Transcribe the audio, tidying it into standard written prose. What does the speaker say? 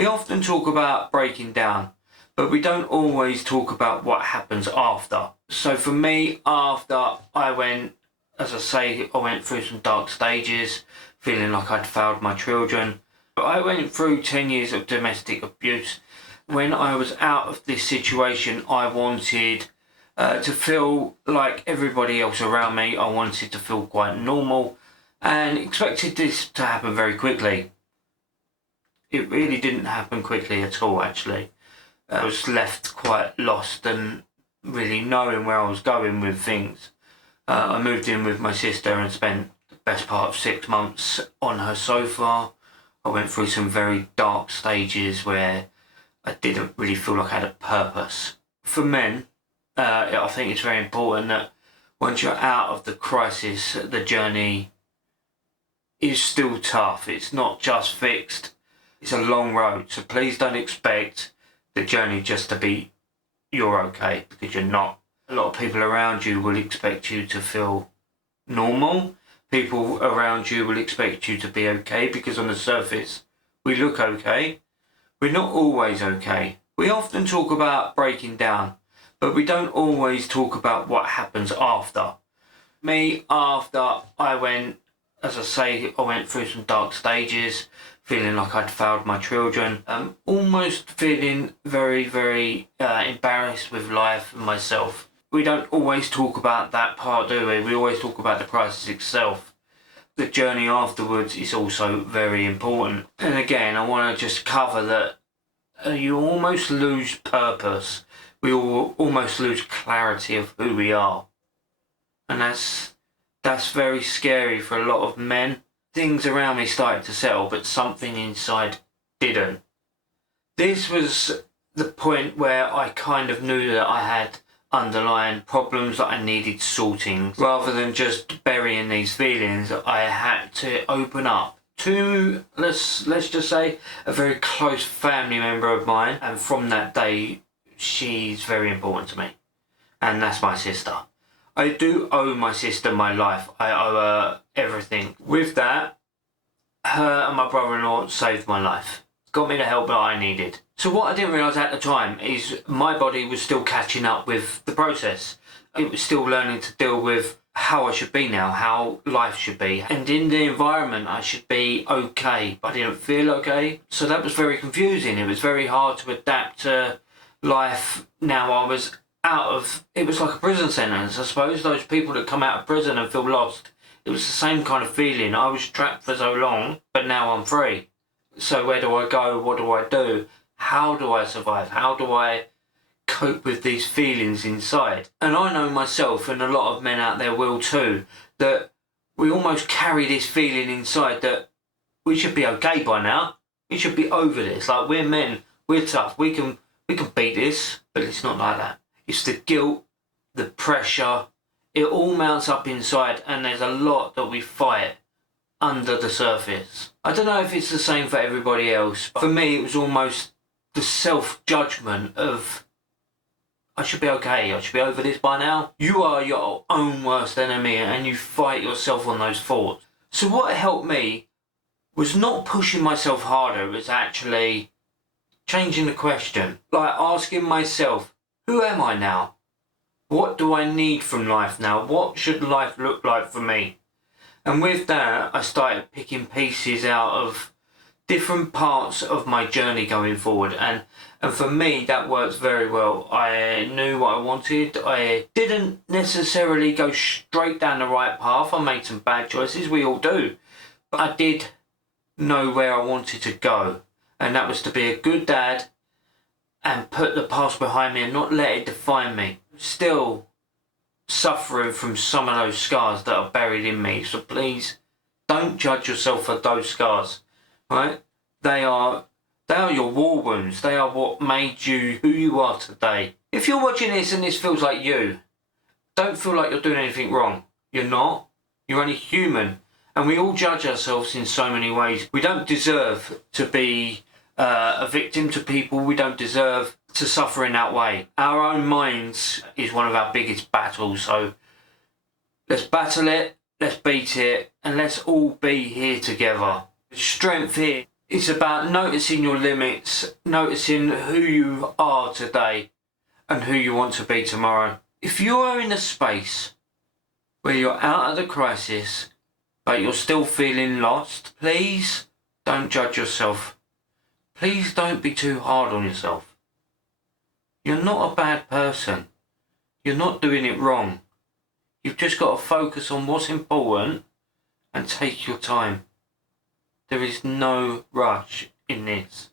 We often talk about breaking down, but we don't always talk about what happens after. So for me, after I went, as I say, I went through some dark stages, feeling like I'd failed my children. I went through 10 years of domestic abuse. When I was out of this situation, I wanted to feel like everybody else around me. I wanted to feel quite normal and expected this to happen very quickly. It really didn't happen quickly at all, actually. I was left quite lost and really knowing where I was going with things. I moved in with my sister and spent the best part of 6 months on her sofa. I went through some very dark stages where I didn't really feel like I had a purpose. For men, I think it's very important that once you're out of the crisis, the journey is still tough. It's not just fixed. It's a long road, so please don't expect the journey just to be you're okay, because you're not. A lot of people around you will expect you to feel normal. People around you will expect you to be okay, because on the surface we look okay. We're not always okay. We often talk about breaking down, but we don't always talk about what happens after. Me, after I went, as I say, I went through some dark stages, feeling like I'd failed my children, almost feeling very, very embarrassed with life and myself. We don't always talk about that part, do we? We always talk about the crisis itself. The journey afterwards is also very important. And again, I want to just cover that you almost lose purpose. We all almost lose clarity of who we are. And that's very scary for a lot of men. Things around me started to settle, but something inside didn't. This was the point where I kind of knew that I had underlying problems that I needed sorting. Rather than just burying these feelings, I had to open up to, let's just say, a very close family member of mine. And from that day, she's very important to me. And that's my sister. I do owe my sister my life. I owe her everything. With that, her and my brother-in-law saved my life. Got me the help that I needed. So what I didn't realise at the time is my body was still catching up with the process. It was still learning to deal with how I should be now, how life should be. And in the environment I should be okay, but I didn't feel okay. So that was very confusing. It was very hard to adapt to life. Now I was it was like a prison sentence, I suppose. Those people that come out of prison and feel lost. It was the same kind of feeling. I was trapped for so long, but now I'm free. So where do I go? What do I do? How do I survive? How do I cope with these feelings inside? And I know myself, and a lot of men out there will too, that we almost carry this feeling inside that we should be okay by now. We should be over this. Like, we're men, we're tough, we can beat this, but it's not like that. It's the guilt, the pressure, it all mounts up inside, and there's a lot that we fight under the surface. I don't know if it's the same for everybody else, but for me it was almost the self-judgment of, I should be okay, I should be over this by now. You are your own worst enemy and you fight yourself on those thoughts. So what helped me was not pushing myself harder, it was actually changing the question. Like asking myself, who am I now? What do I need from life now? What should life look like for me? And with that, I started picking pieces out of different parts of my journey going forward. And for me, that works very well. I knew what I wanted. I didn't necessarily go straight down the right path. I made some bad choices. We all do. But I did know where I wanted to go. And that was to be a good dad and put the past behind me and not let it define me. Still suffering from some of those scars that are buried in me, so please don't judge yourself for those scars, right? They are your war wounds. They are what made you who you are today. If you're watching this and this feels like you, don't feel like you're doing anything wrong. You're not. You're only human, and we all judge ourselves in so many ways. We don't deserve to be a victim to people. We don't deserve to suffer in that way. Our own minds is one of our biggest battles, so let's battle it, let's beat it, and let's all be here together. The strength here It's about noticing your limits, noticing who you are today and who you want to be tomorrow. If you are in a space where you're out of the crisis, but you're still feeling lost, please don't judge yourself. Please don't be too hard on yourself. You're not a bad person. You're not doing it wrong. You've just got to focus on what's important and take your time. There is no rush in this.